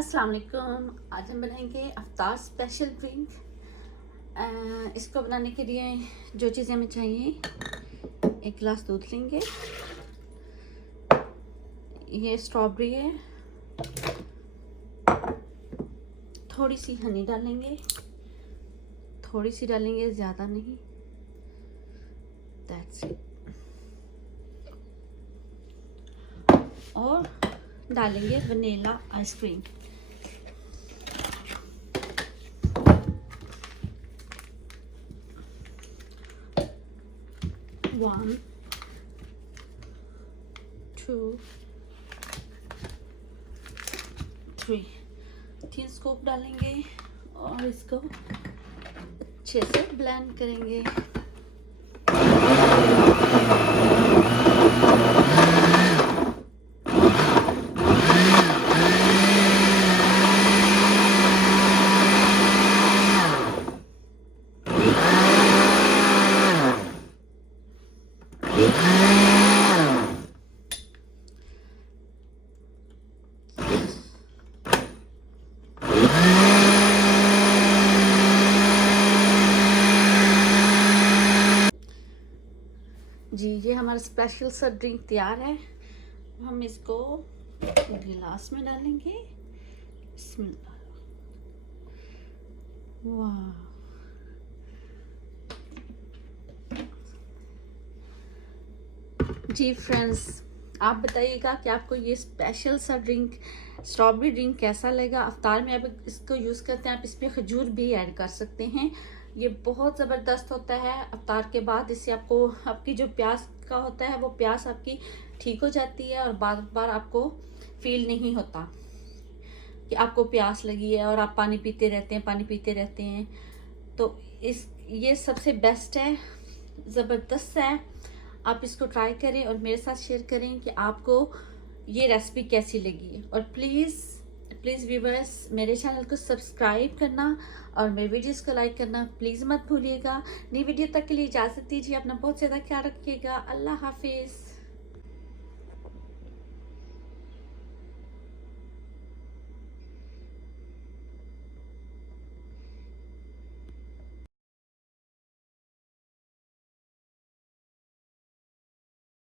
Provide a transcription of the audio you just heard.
अस्सलाम वालेकुम। आज हम बनाएंगे अफ्तार स्पेशल ड्रिंक। इसको बनाने के लिए जो चीज़ें हमें चाहिए, 1 गिलास दूध लेंगे, ये स्ट्रॉबेरी है, थोड़ी सी हनी डालेंगे, थोड़ी सी डालेंगे, ज़्यादा नहीं, दैट्स इट। और डालेंगे वनीला आइसक्रीम। वन, 2, 3 3 स्कूप डालेंगे और इसको अच्छे से ब्लेंड करेंगे। जी, ये हमारा स्पेशल सा ड्रिंक तैयार है। हम इसको गिलास में डालेंगे। बिस्मिल्लाह। वाह, जी फ्रेंड्स, आप बताइएगा कि आपको ये स्पेशल सा ड्रिंक स्ट्रॉबेरी ड्रिंक कैसा लगा। अफ्तार में आप इसको यूज़ करते हैं, आप इसमें खजूर भी ऐड कर सकते हैं। ये बहुत ज़बरदस्त होता है। अफ्तार के बाद इससे आपको आपकी जो प्यास का होता है वो प्यास आपकी ठीक हो जाती है और बार बार आपको फील नहीं होता कि आपको प्यास लगी है और आप पानी पीते रहते हैं। तो ये सबसे बेस्ट है, ज़बरदस्त है। आप इसको ट्राई करें और मेरे साथ शेयर करें कि आपको ये रेसिपी कैसी लगी। और प्लीज़ व्यूवर्स, मेरे चैनल को सब्सक्राइब करना और मेरे वीडियोस को लाइक करना प्लीज़ मत भूलिएगा। नई वीडियो तक के लिए इजाज़त दीजिए। अपना बहुत ज़्यादा ख्याल रखिएगा। अल्लाह हाफिज़।